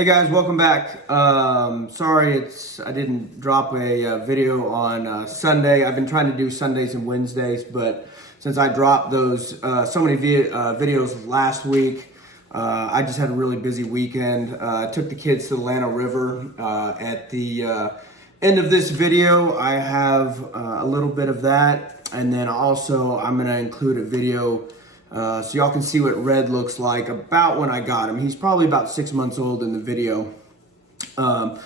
Hey guys, welcome back. Sorry I didn't drop a video on Sunday. I've been trying to do Sundays and Wednesdays, but since I dropped those so many videos last week, I just had a really busy weekend. I took the kids to the Atlanta River. At the end of this video, I have a little bit of that, and then also I'm going to include a video so y'all can see what Red looks like about when I got him. He's probably about 6 months old in the video. If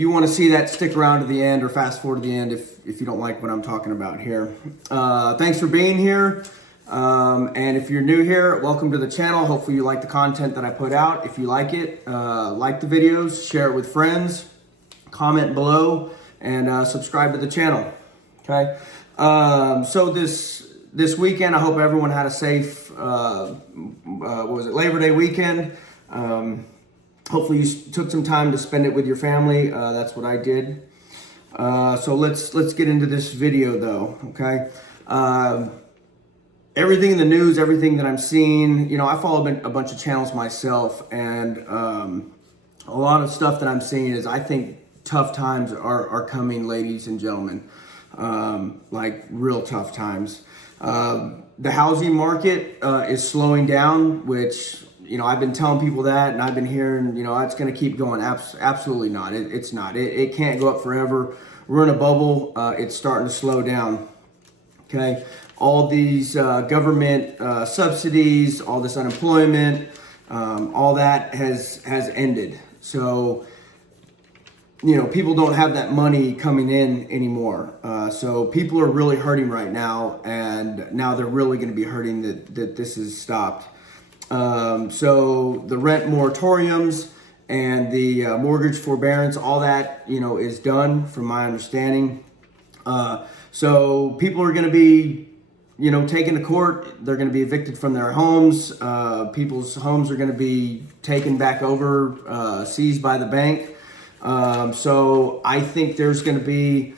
you want to see that, stick around to the end or fast forward to the end if you don't like what I'm talking about here. Thanks for being here. And if you're new here, welcome to the channel. Hopefully you like the content that I put out. If you like it, like the videos, share it with friends, comment below, and subscribe to the channel. Okay. This weekend, I hope everyone had a safe, Labor Day weekend. Hopefully you took some time to spend it with your family. That's what I did. So let's get into this video though, okay? Everything in the news, everything that I'm seeing, you know, I follow a bunch of channels myself, and a lot of stuff that I'm seeing is I think tough times are coming, ladies and gentlemen. Like real tough times. The housing market is slowing down, which, you know, I've been telling people that, and I've been hearing, you know, it's going to keep going. Absolutely not. It's not. It can't go up forever. We're in a bubble. It's starting to slow down. Okay. All these government subsidies, all this unemployment, all that has ended. So, you know, people don't have that money coming in anymore. So people are really hurting right now, and now they're really going to be hurting that this is stopped. So the rent moratoriums and the mortgage forbearance, all that, you know, is done from my understanding. So people are going to be, you know, taken to court. They're going to be evicted from their homes. People's homes are going to be taken back over, seized by the bank. So I think there's going to be,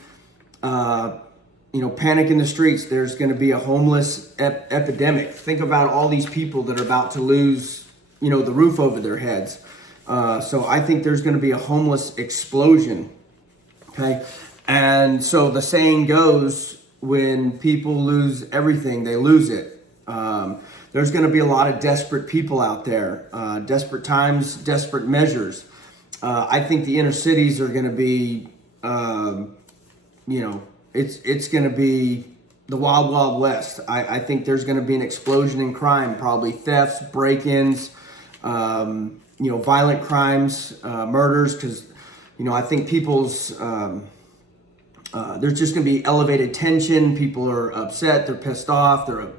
you know, panic in the streets. There's going to be a homeless epidemic. Think about all these people that are about to lose, you know, the roof over their heads. So I think there's going to be a homeless explosion. Okay. And so the saying goes, when people lose everything, they lose it. There's going to be a lot of desperate people out there, desperate times, desperate measures. I think the inner cities are going to be, you know, it's going to be the wild, wild west. I think there's going to be an explosion in crime, probably thefts, break-ins, you know, violent crimes, murders, because, you know, I think people's, there's just going to be elevated tension. People are upset. They're pissed off. They're,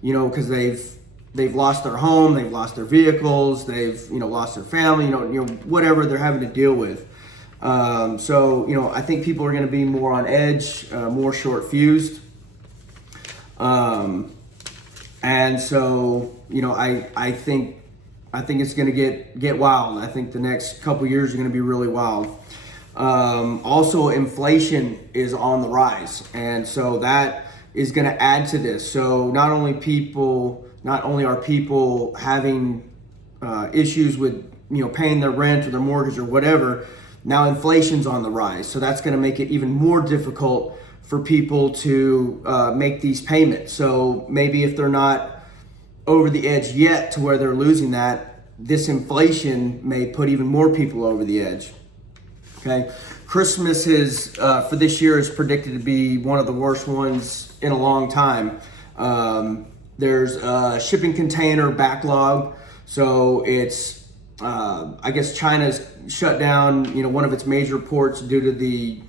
you know, because they've lost their home, they've lost their vehicles, they've, you know, lost their family, you know, whatever they're having to deal with. So, you know, I think people are going to be more on edge, more short fused. And so, you know, I think it's going to get wild. I think the next couple years are going to be really wild. Also, inflation is on the rise, and so that is going to add to this. So not only are people having issues with, you know, paying their rent or their mortgage or whatever, now inflation's on the rise. So that's going to make it even more difficult for people to make these payments. So maybe if they're not over the edge yet to where they're losing that, this inflation may put even more people over the edge. Okay. Christmas is, for this year, is predicted to be one of the worst ones in a long time. There's a shipping container backlog. So it's, I guess China's shut down, you know, one of its major ports due to the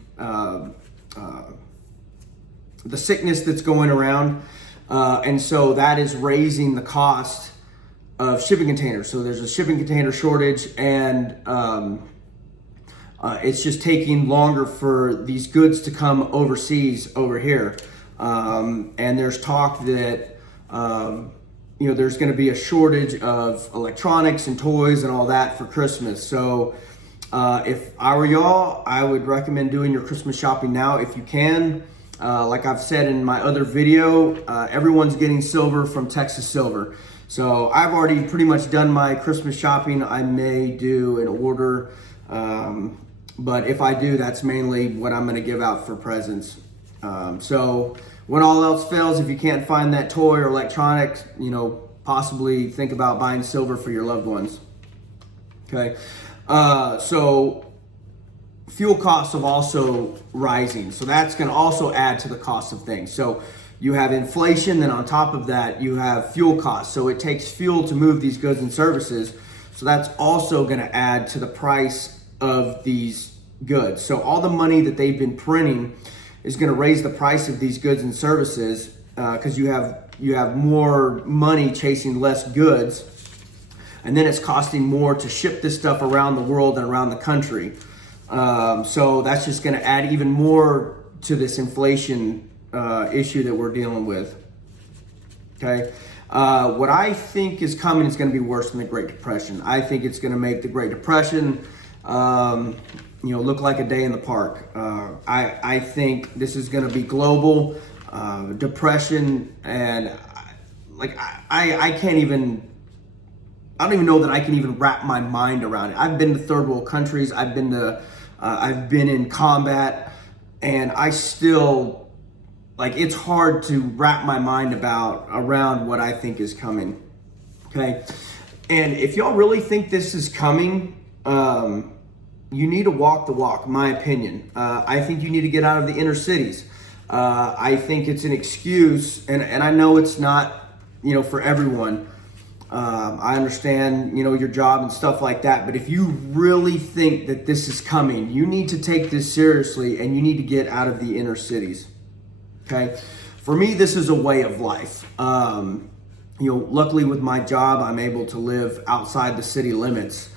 sickness that's going around. And so that is raising the cost of shipping containers. So there's a shipping container shortage, and it's just taking longer for these goods to come overseas over here. And there's talk that, you know, there's going to be a shortage of electronics and toys and all that for Christmas. So if I were y'all, I would recommend doing your Christmas shopping now if you can. Like I've said in my other video, everyone's getting silver from Texas Silver. So I've already pretty much done my Christmas shopping. I may do an order, but if I do, that's mainly what I'm going to give out for presents. So when all else fails, if you can't find that toy or electronics, possibly think about buying silver for your loved ones. Okay, so fuel costs are also rising, so that's going to also add to the cost of things. So you have inflation, then on top of that, you have fuel costs. So it takes fuel to move these goods and services. So that's also going to add to the price of these goods. So all the money that they've been printing is going to raise the price of these goods and services because you have more money chasing less goods, and then it's costing more to ship this stuff around the world and around the country. So that's just going to add even more to this inflation issue that we're dealing with. Okay, what I think is coming is going to be worse than the Great Depression. I think it's going to make the Great Depression, look like a day in the park. I think this is going to be global depression, and I can't even. I don't even know that I can even wrap my mind around it. I've been to third world countries. I've been in combat, and I still. It's hard to wrap my mind around what I think is coming. Okay, and if y'all really think this is coming, you need to walk the walk, in my opinion. I think you need to get out of the inner cities. I think it's an excuse, and I know it's not, for everyone. I understand, your job and stuff like that, but if you really think that this is coming, you need to take this seriously, and you need to get out of the inner cities. Okay, for me, this is a way of life. Luckily with my job, I'm able to live outside the city limits.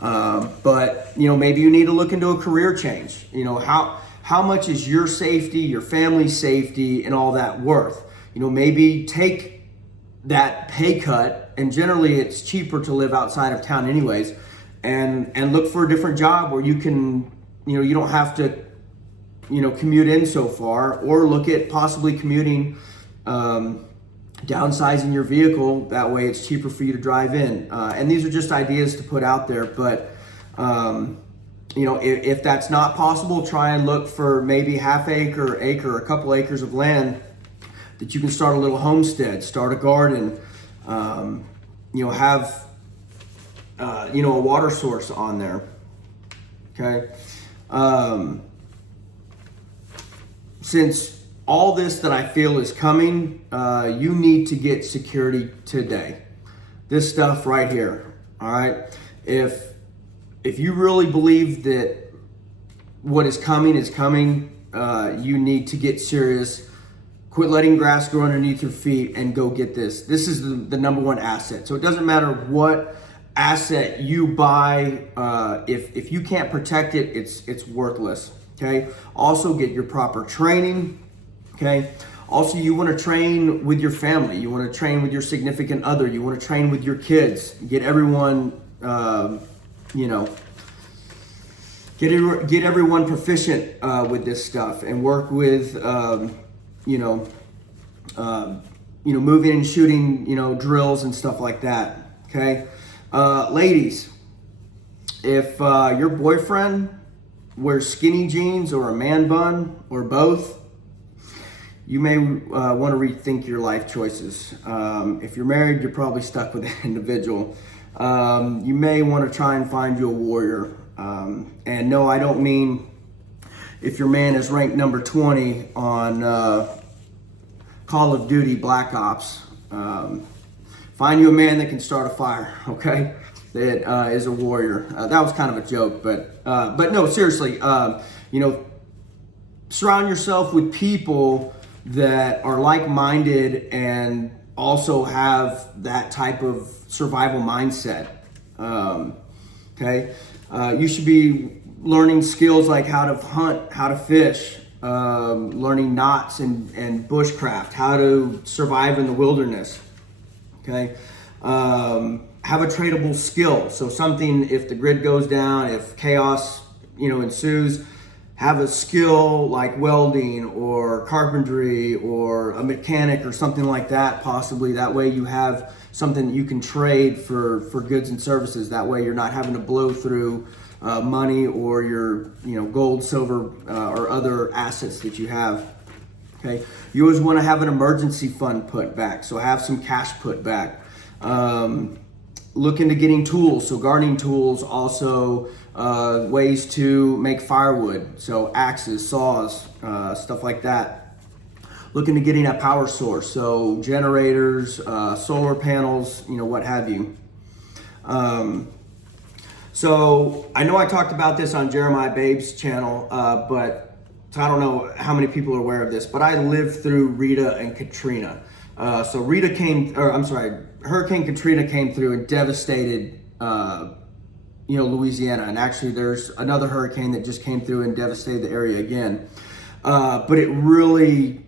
But maybe you need to look into a career change. How much is your safety, your family's safety, and all that worth? Maybe take that pay cut, and generally it's cheaper to live outside of town anyways, and look for a different job where you can, you don't have to commute in so far, or look at possibly commuting, downsizing your vehicle. That way it's cheaper for you to drive in. And these are just ideas to put out there, but if that's not possible, try and look for maybe half acre, a couple acres of land that you can start a little homestead, start a garden, have a water source on there. Okay. Since all this that I feel is coming, you need to get security today. This stuff right here, all right? If you really believe that what is coming, you need to get serious. Quit letting grass grow underneath your feet and go get this. This is the number one asset. So it doesn't matter what asset you buy. If you can't protect it, it's worthless. Okay. Also, get your proper training. Okay. Also, you want to train with your family. You want to train with your significant other. You want to train with your kids. Get everyone, get everyone proficient with this stuff, and work with, moving and shooting, drills and stuff like that. Okay. Ladies, if your boyfriend wears skinny jeans or a man bun or both, you may want to rethink your life choices. If you're married, you're probably stuck with that individual. You may want to try and find you a warrior. And no, I don't mean if your man is ranked number 20 on Call of Duty Black Ops. Find you a man that can start a fire, okay? That is a warrior. That was kind of a joke, but no, seriously, surround yourself with people that are like-minded and also have that type of survival mindset. Okay, you should be learning skills like how to hunt, how to fish, learning knots and bushcraft, how to survive in the wilderness. Okay. Have a tradable skill. So something, if the grid goes down, if chaos, ensues, have a skill like welding or carpentry or a mechanic or something like that, possibly. That way you have something that you can trade for goods and services. That way you're not having to blow through money or your gold, silver, or other assets that you have. Okay, you always want to have an emergency fund put back, so have some cash put back. Look into getting tools, so gardening tools, also ways to make firewood, so axes, saws, stuff like that. Look into getting a power source, so generators, solar panels, what have you. So I know I talked about this on Jeremiah Babe's channel, but so I don't know how many people are aware of this, but I lived through Rita and Katrina. So Hurricane Katrina came through and devastated, Louisiana. And actually there's another hurricane that just came through and devastated the area again. But it really,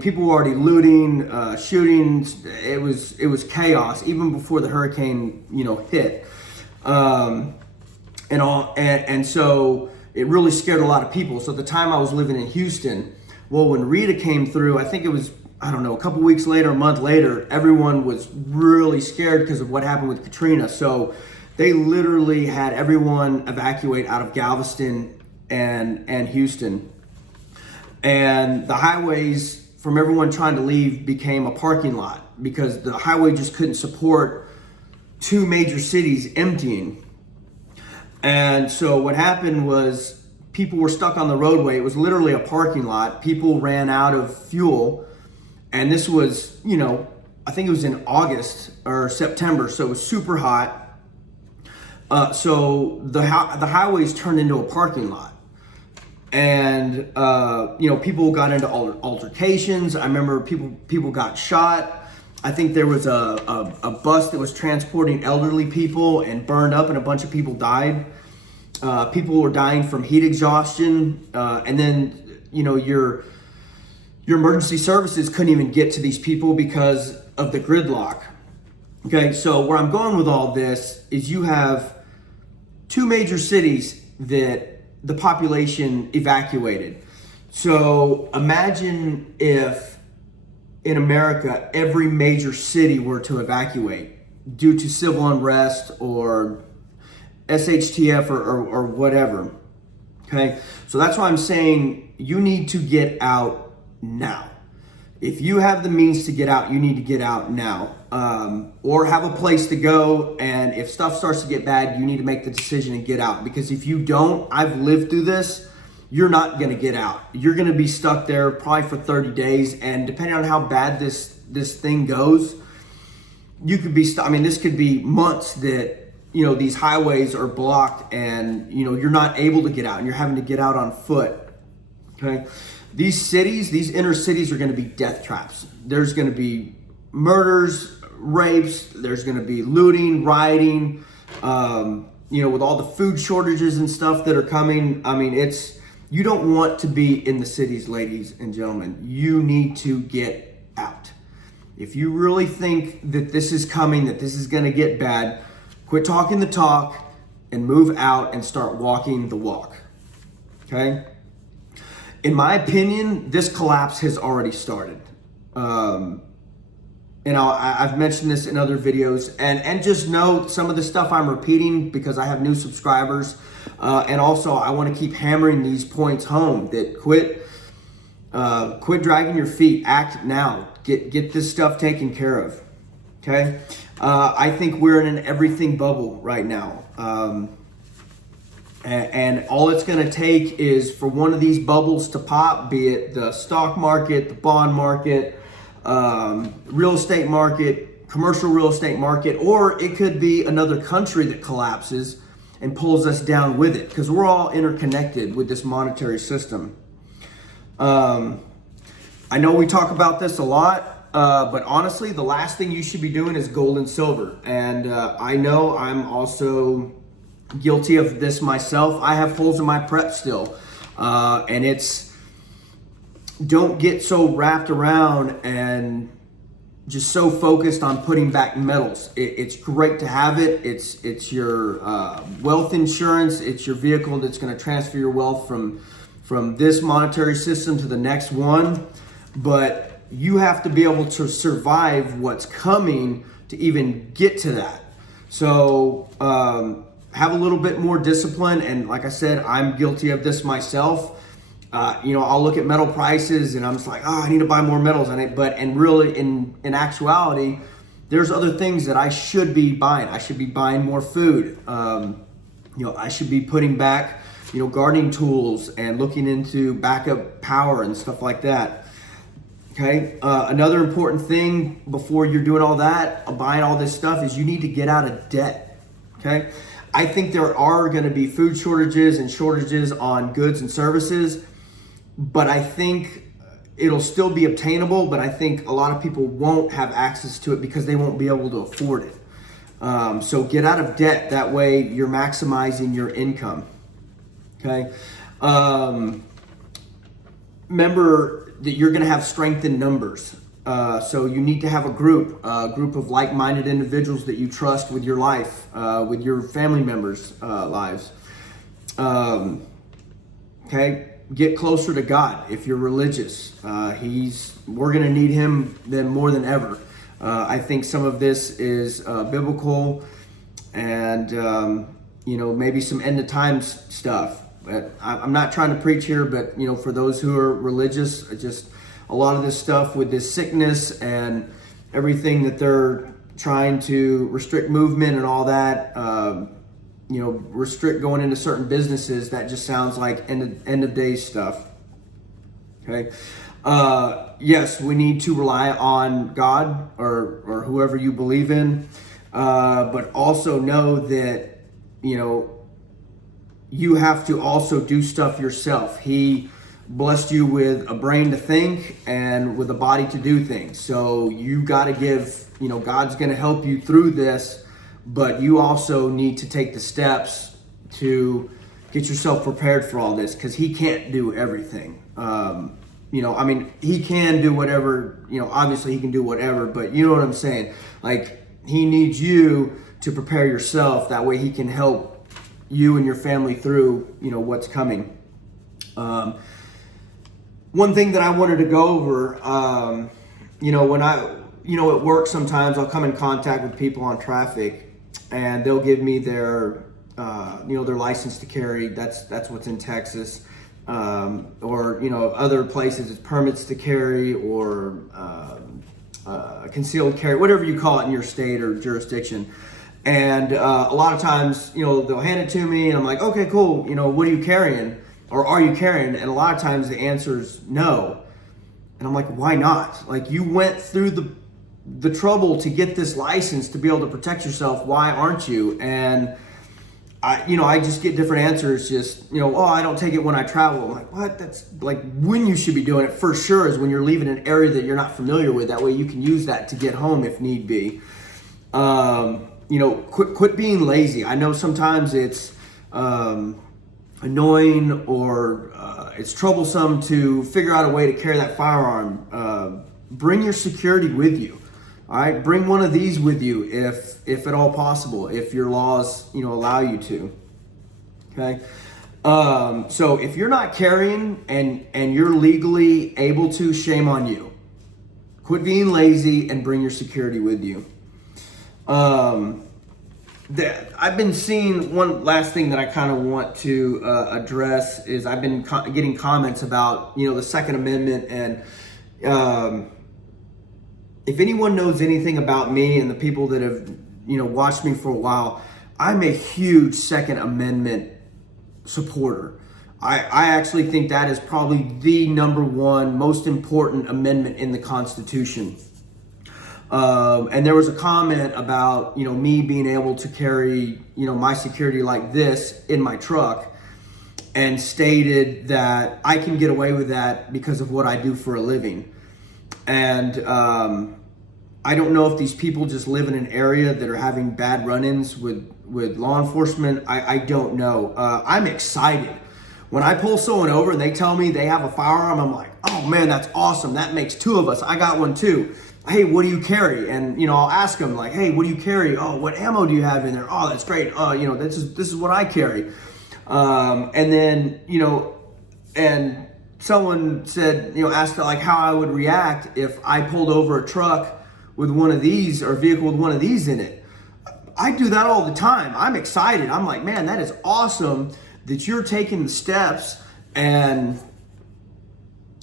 people were already looting, shootings. It was chaos even before the hurricane, hit. And so it really scared a lot of people. So at the time I was living in Houston, well, when Rita came through, I think it was, a couple weeks later, a month later, everyone was really scared because of what happened with Katrina. So they literally had everyone evacuate out of Galveston and Houston. And the highways from everyone trying to leave became a parking lot because the highway just couldn't support two major cities emptying. And so what happened was people were stuck on the roadway. It was literally a parking lot. People ran out of fuel. And this was, I think it was in August or September. So it was super hot. So the highways turned into a parking lot. And, people got into altercations. I remember people got shot. I think there was a bus that was transporting elderly people and burned up and a bunch of people died. People were dying from heat exhaustion. And then, your emergency services couldn't even get to these people because of the gridlock. Okay, so where I'm going with all this is you have two major cities that the population evacuated. So imagine if in America, every major city were to evacuate due to civil unrest or SHTF or whatever. Okay, so that's why I'm saying you need to get out now. If you have the means to get out, you need to get out now, or have a place to go. And if stuff starts to get bad, you need to make the decision and get out. Because if you don't, I've lived through this, you're not going to get out. You're going to be stuck there probably for 30 days. And depending on how bad this thing goes, you could be stuck. This could be months that, these highways are blocked and, you're not able to get out and you're having to get out on foot. Okay. These cities, these inner cities are going to be death traps. There's going to be murders, rapes. There's going to be looting, rioting, with all the food shortages and stuff that are coming. You don't want to be in the cities, ladies and gentlemen. You need to get out. If you really think that this is coming, that this is going to get bad, quit talking the talk and move out and start walking the walk. Okay? In my opinion, this collapse has already started. I've mentioned this in other videos, and just know some of the stuff I'm repeating because I have new subscribers. And also I want to keep hammering these points home that quit dragging your feet, act now, get this stuff taken care of. Okay. I think we're in an everything bubble right now. And all it's going to take is for one of these bubbles to pop, be it the stock market, the bond market, real estate market, commercial real estate market, or it could be another country that collapses and pulls us down with it, because we're all interconnected with this monetary system. I know we talk about this a lot, but honestly, the last thing you should be doing is gold and silver. And I know I'm also guilty of this myself. I have holes in my prep still. And it's, don't get so wrapped around and just so focused on putting back metals. It's great to have it. It's your wealth insurance. It's your vehicle that's going to transfer your wealth from this monetary system to the next one. But you have to be able to survive what's coming to even get to that. So have a little bit more discipline. And like I said, I'm guilty of this myself. I'll look at metal prices and I'm just like, I need to buy more metals on it. And really in actuality, there's other things that I should be buying. I should be buying more food. I should be putting back, gardening tools and looking into backup power and stuff like that. Okay. Another important thing before you're doing all that, buying all this stuff, is you need to get out of debt. Okay. I think there are going to be food shortages and shortages on goods and services, but I think it'll still be obtainable, but I think a lot of people won't have access to it because they won't be able to afford it. So get out of debt. That way you're maximizing your income. Okay. Remember that you're going to have strength in numbers. So you need to have a group of like-minded individuals that you trust with your life, with your family members' lives. Okay. Get closer to God. If you're religious, we're going to need Him then more than ever. I think some of this is biblical, and maybe some end of times stuff. But I'm not trying to preach here, but for those who are religious, just a lot of this stuff with this sickness and everything that they're trying to restrict movement and all that. Restrict going into certain businesses, that just sounds like end of days stuff. Okay. Yes, we need to rely on God or whoever you believe in, but also know that, you have to also do stuff yourself. He blessed you with a brain to think and with a body to do things. So you got to give, God's going to help you through this, but you also need to take the steps to get yourself prepared for all this, because He can't do everything. He can do whatever, obviously He can do whatever, but you know what I'm saying? Like, He needs you to prepare yourself. That way He can help you and your family through, what's coming. One thing that I wanted to go over, when at work sometimes I'll come in contact with people on traffic, and they'll give me their license to carry. That's what's in Texas, or other places it's permits to carry, or concealed carry, whatever you call it in your state or jurisdiction. And a lot of times, they'll hand it to me, and I'm like, okay, cool. What are you carrying, or are you carrying? And a lot of times the answer is no. And I'm like, why not? Like, you went through the trouble to get this license to be able to protect yourself. Why aren't you? And I just get different answers. Just, I don't take it when I travel. I'm like, what? That's like, when you should be doing it for sure is when you're leaving an area that you're not familiar with. That way you can use that to get home if need be. Quit being lazy. I know sometimes it's annoying or it's troublesome to figure out a way to carry that firearm. Bring your security with you. All right, bring one of these with you if at all possible, if your laws allow you to. Okay, so if you're not carrying and you're legally able to, shame on you. Quit being lazy and bring your security with you. I've been seeing, one last thing that I kind of want to address is I've been getting comments about the Second Amendment, and if anyone knows anything about me and the people that have watched me for a while, I'm a huge Second Amendment supporter. I actually think that is probably the number one most important amendment in the Constitution. And there was a comment about, me being able to carry, my security like this in my truck, and stated that I can get away with that because of what I do for a living. And I don't know if these people just live in an area that are having bad run-ins with law enforcement. I don't know. I'm excited. When I pull someone over and they tell me they have a firearm, I'm like, oh man, that's awesome. That makes two of us. I got one too. hey, what do you carry? And, I'll ask them like, hey, what do you carry? Oh, what ammo do you have in there? Oh, that's great. Oh, this is what I carry. And then, and someone said, asked like how I would react if I pulled over a truck with one of these, or a vehicle with one of these in it. I do that all the time. I'm excited. I'm like, man, that is awesome that you're taking the steps and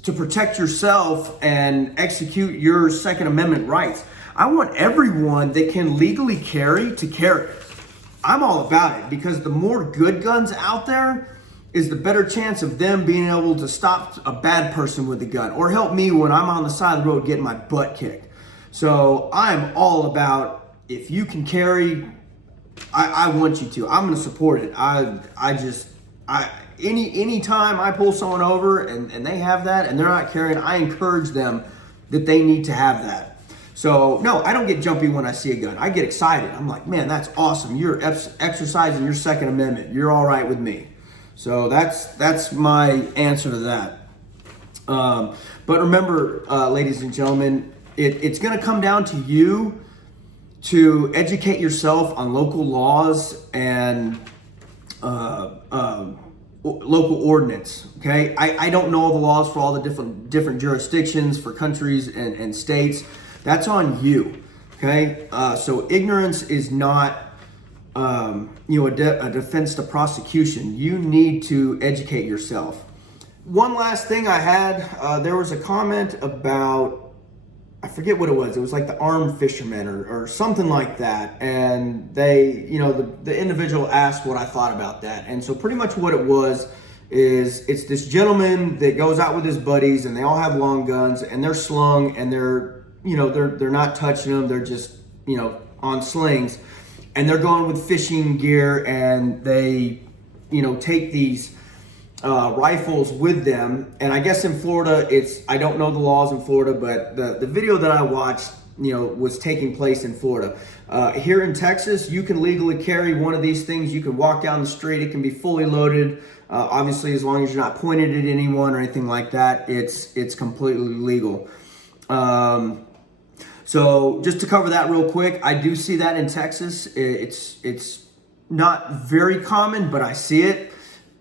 to protect yourself and execute your Second Amendment rights. I want everyone that can legally carry to carry. I'm all about it, because the more good guns out there is the better chance of them being able to stop a bad person with a gun, or help me when I'm on the side of the road getting my butt kicked. So I'm all about, if you can carry, I want you to. I'm going to support it. Any time I pull someone over and they have that and they're not carrying, I encourage them that they need to have that. So no, I don't get jumpy when I see a gun. I get excited. I'm like, man, that's awesome. You're exercising your Second Amendment. You're all right with me. So that's my answer to that. But remember, ladies and gentlemen, it's going to come down to you to educate yourself on local laws and local ordinance. Okay, I don't know all the laws for all the different jurisdictions, for countries and states. That's on you. Okay, so ignorance is not a defense to prosecution. You need to educate yourself. One last thing I had, there was a comment about, I forget what it was. It was like the armed fishermen or something like that. And they, the individual asked what I thought about that. And so pretty much what it was is, it's this gentleman that goes out with his buddies and they all have long guns and they're slung and they're not touching them. They're just, on slings, and they're going with fishing gear, and they, take these rifles with them. And I guess in Florida, I don't know the laws in Florida, but the video that I watched, was taking place in Florida. Here in Texas, you can legally carry one of these things. You can walk down the street. It can be fully loaded. Obviously, as long as you're not pointed at anyone or anything like that, it's completely legal. So just to cover that real quick, I do see that in Texas. It's not very common, but I see it.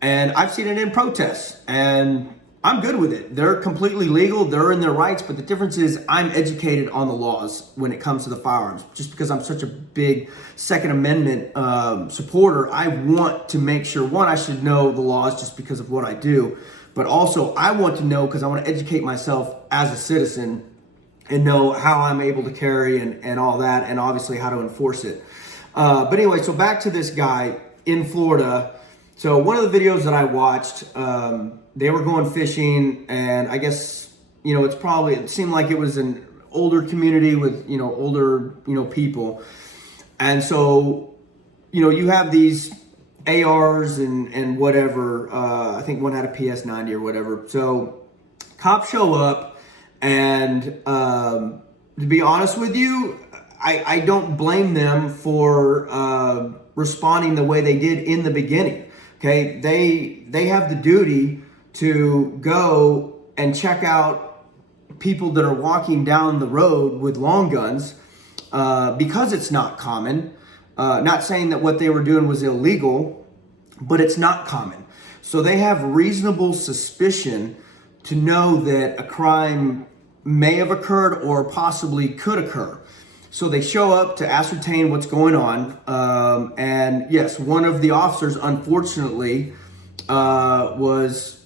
And I've seen it in protests, and I'm good with it. They're completely legal. They're in their rights. But the difference is, I'm educated on the laws when it comes to the firearms. Just because I'm such a big Second Amendment supporter, I want to make sure, one, I should know the laws just because of what I do. But also, I want to know because I want to educate myself as a citizen and know how I'm able to carry and all that, and obviously how to enforce it. But anyway, so back to this guy in Florida. So one of the videos that I watched, they were going fishing, and I guess, it seemed like it was an older community with, older, people. And so, you have these ARs and whatever. I think one had a PS90 or whatever. So cops show up, and to be honest with you, I don't blame them for responding the way they did in the beginning. Okay, they have the duty to go and check out people that are walking down the road with long guns, because it's not common. Not saying that what they were doing was illegal, but it's not common. So they have reasonable suspicion to know that a crime may have occurred or possibly could occur. So they show up to ascertain what's going on. And yes, one of the officers, unfortunately, was,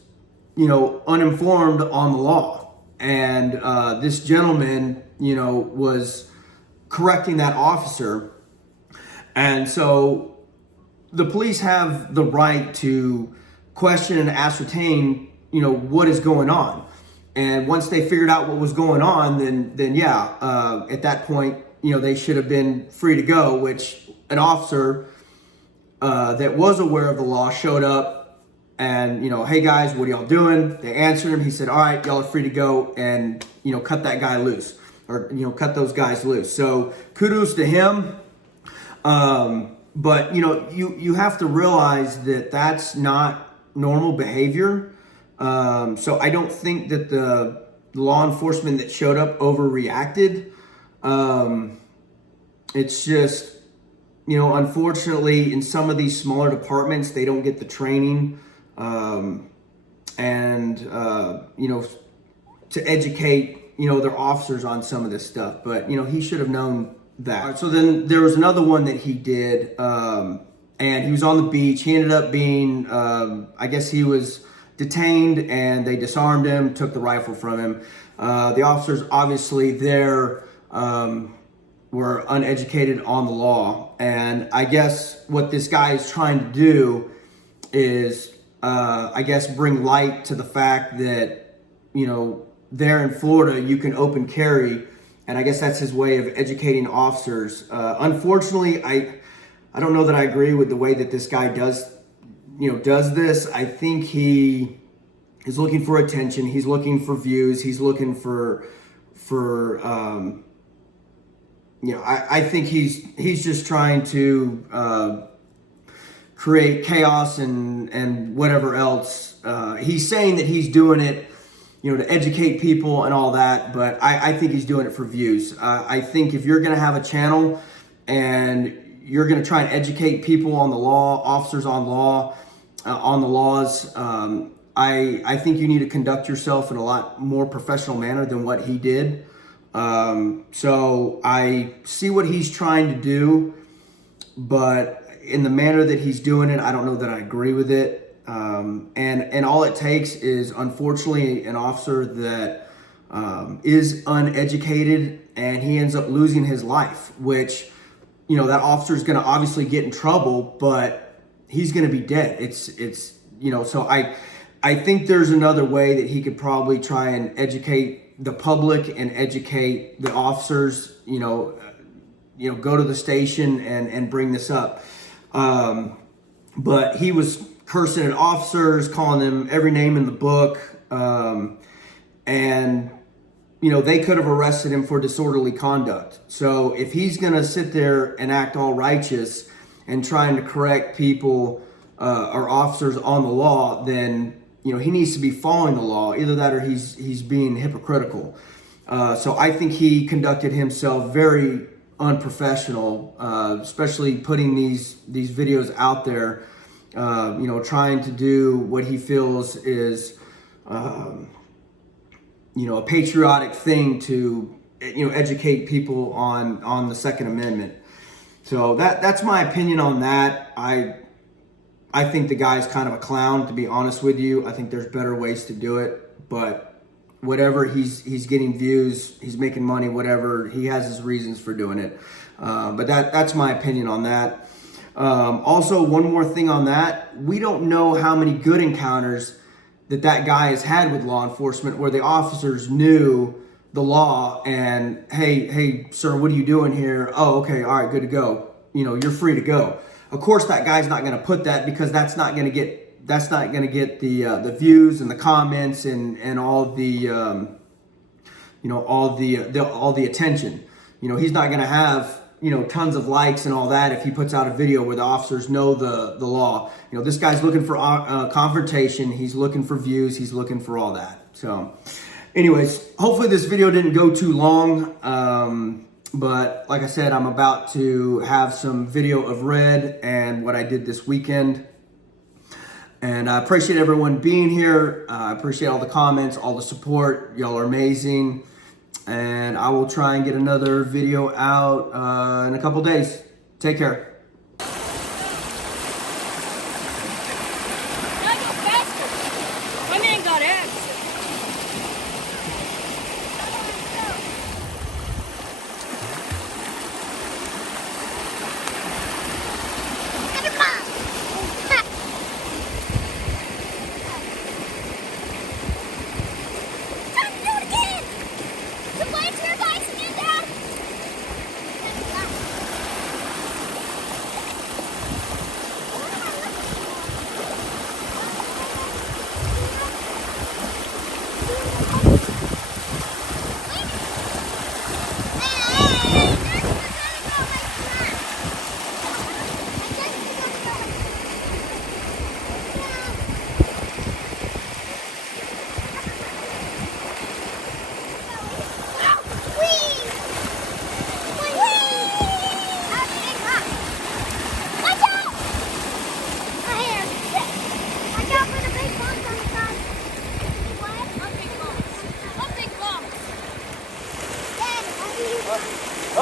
uninformed on the law. And this gentleman, was correcting that officer. And so the police have the right to question and ascertain, what is going on. And once they figured out what was going on, then yeah, at that point, they should have been free to go, which an officer that was aware of the law showed up and, hey guys, what are y'all doing? They answered him. He said, all right, y'all are free to go, and, cut that guy loose, or, cut those guys loose. So kudos to him. But, you have to realize that that's not normal behavior. So I don't think that the law enforcement that showed up overreacted. It's just, you know, unfortunately, in some of these smaller departments, they don't get the training you know, to educate, you know, their officers on some of this stuff. But, you know, he should have known that. Right, so then there was another one that he did, and he was on the beach. He ended up being, I guess he was detained, and they disarmed him, took the rifle from him. The officers, obviously, there were uneducated on the law. And I guess what this guy is trying to do is, I guess, bring light to the fact that, you know, there in Florida, you can open carry. And I guess that's his way of educating officers. Unfortunately, I don't know that I agree with the way that this guy does this. I think he is looking for attention. He's looking for views. He's looking for you know, I think he's just trying to create chaos and whatever else. He's saying that he's doing it, you know, to educate people and all that, but I think he's doing it for views. I think if you're going to have a channel and you're going to try and educate people on the law, officers on law, on the laws, I think you need to conduct yourself in a lot more professional manner than what he did. So I see what he's trying to do, but in the manner that he's doing it, I don't know that I agree with it. And all it takes is, unfortunately, an officer that is uneducated, and he ends up losing his life, which, you know, that officer is going to obviously get in trouble, but he's going to be dead. It's you know, so I think there's another way that he could probably try and educate the public and educate the officers, you know, go to the station and bring this up. But he was cursing at officers, calling them every name in the book. And, you know, they could have arrested him for disorderly conduct. So if he's going to sit there and act all righteous and trying to correct people or officers on the law, then, you know, he needs to be following the law. Either that or he's being hypocritical. So I think he conducted himself very unprofessional, especially putting these videos out there, you know, trying to do what he feels is, you know, a patriotic thing to, you know, educate people on the Second Amendment. So that's my opinion on that. I think the guy's kind of a clown, to be honest with you. I think there's better ways to do it, but whatever, he's getting views, he's making money, whatever. He has his reasons for doing it. But that's my opinion on that. Also, one more thing on that. We don't know how many good encounters that guy has had with law enforcement where the officers knew the law and, hey, sir, what are you doing here? Oh, okay, all right, good to go. You know, you're free to go. Of course, that guy's not going to put that, because that's not going to get the views and the comments and all the you know, all the attention. You know, he's not going to have, you know, tons of likes and all that if he puts out a video where the officers know the law. You know, this guy's looking for confrontation. He's looking for views. He's looking for all that. So, anyways, hopefully this video didn't go too long. But like I said, I'm about to have some video of Red and what I did this weekend. And I appreciate everyone being here. I appreciate all the comments, all the support. Y'all are amazing. And I will try and get another video out in a couple days. Take care. My man got axed.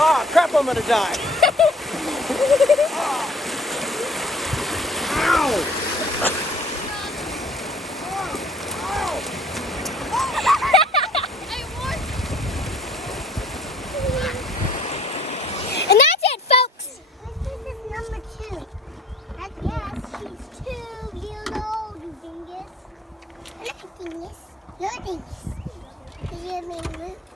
Ah, crap, I'm gonna die. Ow! And that's it, folks. This is number 2. I guess she's 2 years old, you dingus. Not dingus. You're dingus. Because you're being rude.